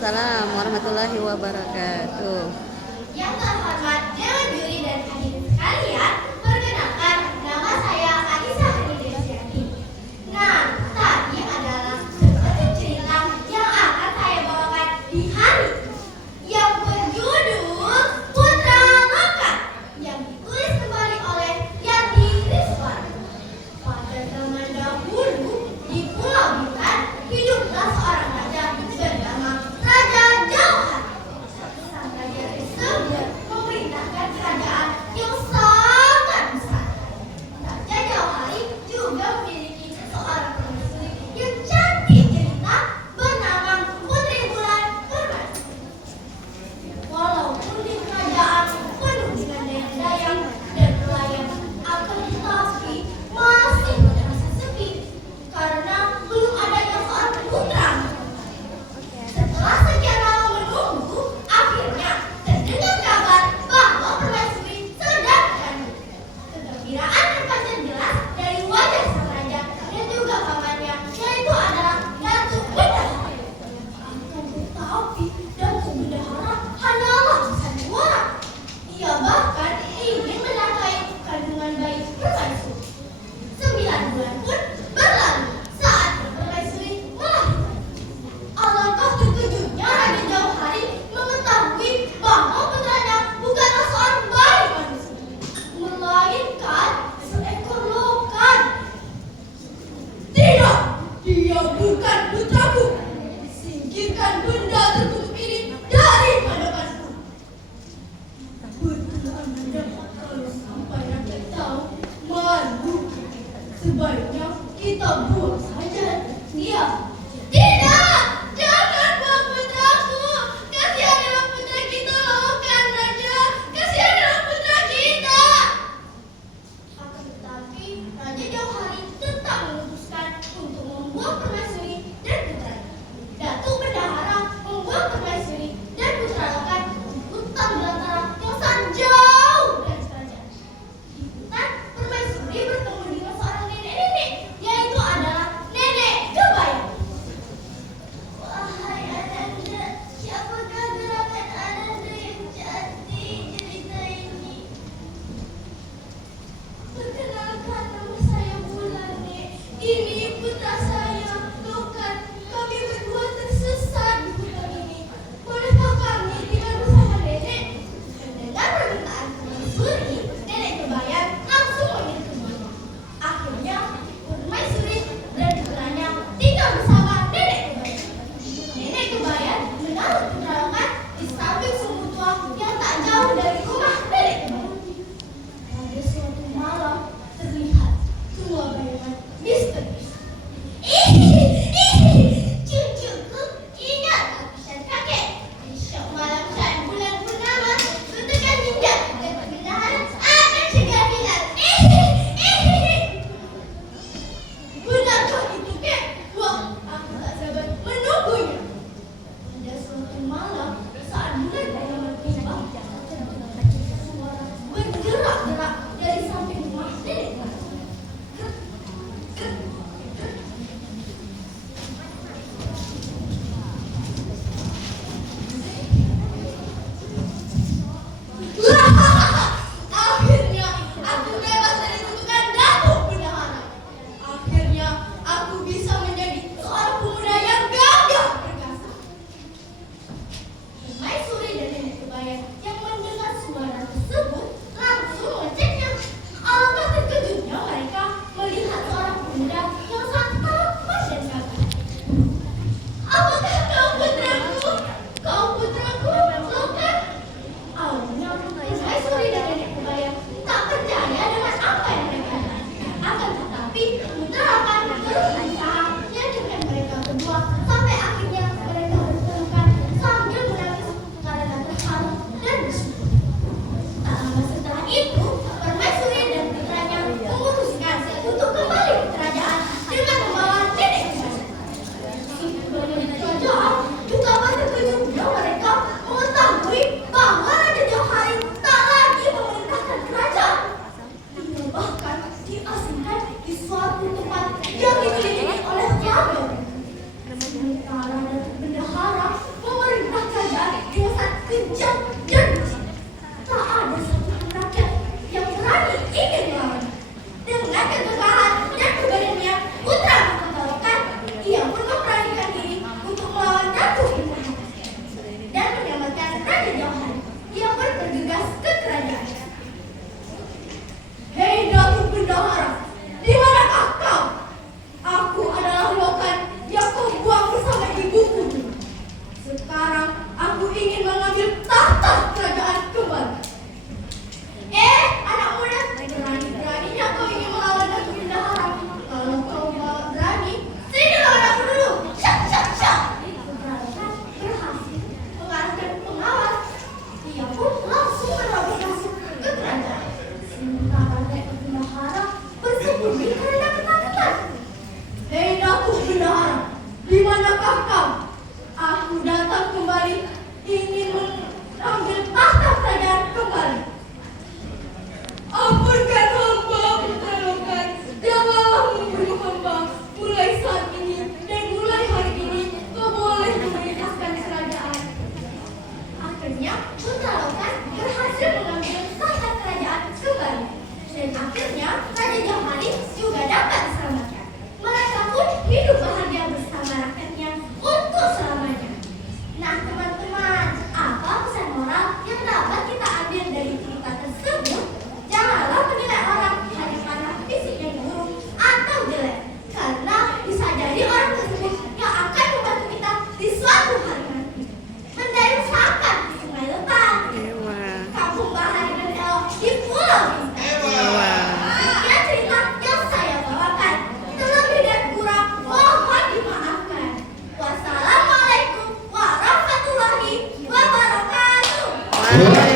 Waalaikumsalam warahmatullahi wabarakatuh. Yang terhormat Dewan Juri dan hadirin sekalian, perkenalkan nama saya Aisyah Hanidiasyati. Nah, tadi adalah sebuah cerita yang akan saya bawakan di hari yang berjudul Putra Lokat yang ditulis kembali oleh Yati Rizwan. Pada zaman dahulu di Pulau Bintan hiduplah seorang raja bernama Raja Jauhar. Sang raja tersebut memerintahkan kerajaan yang sangat besar. Raja Jauhari juga memiliki seorang permaisuri yang cantik jelita bernama Putri Bulan Permaisuri. Walaupun di kerajaan penuh dengan dayang-dayang dan pelayan, akan tetapi masih terasa sepi karena belum adanya seorang putra. Setelah sekian lama menunggu, akhirnya terdengar kabar bahwa permaisuri sedang mengandung. Kegembiraan terpancar jelas dari wajah sang raja dan juga pamannya, yaitu adalah Datuk Bendahara. Akan tetapi Datuk Bendahara hanyalah sandiwara. Ia bahkan ingin mendatangi kandungan bayi permaisuri. 9 bulan pun berlalu saat permaisuri melahirkan. Alangkah terkejutnya Raja Jauhari mengetahui bahwa putranya bukanlah seorang bayi manusia, melainkan seekor lokat. Tidak, dia bukan putraku. Singkirkan benda tertutup ini dari pandanganku. Betul Anda, kalau sampai rakyat tahu, malu. Sebaiknya kita buang saja dia. Tidak! Jangan buang putraku! Kasihanlah putra kita, lokan Raja! Kasihanlah putra kita! Akan tetapi, Raja Jauhari tetap memutuskan untuk membuang permaisuri dan putranya. Datuk Bendahara membuang permaisuri dan putra lokan ke hutan belantara yang sangat jauh dari kerajaan. Di hutan, permaisuri bertemu dengan seorang nenek-nenek, yaitu adalah Nenek Kebayang. Wahai Ananda, siapakah gerangan Ananda yang cantik cerita ini? Perkenalkan, nama saya Bulan, Nek. Ini putra saya, Waalaikumsalam.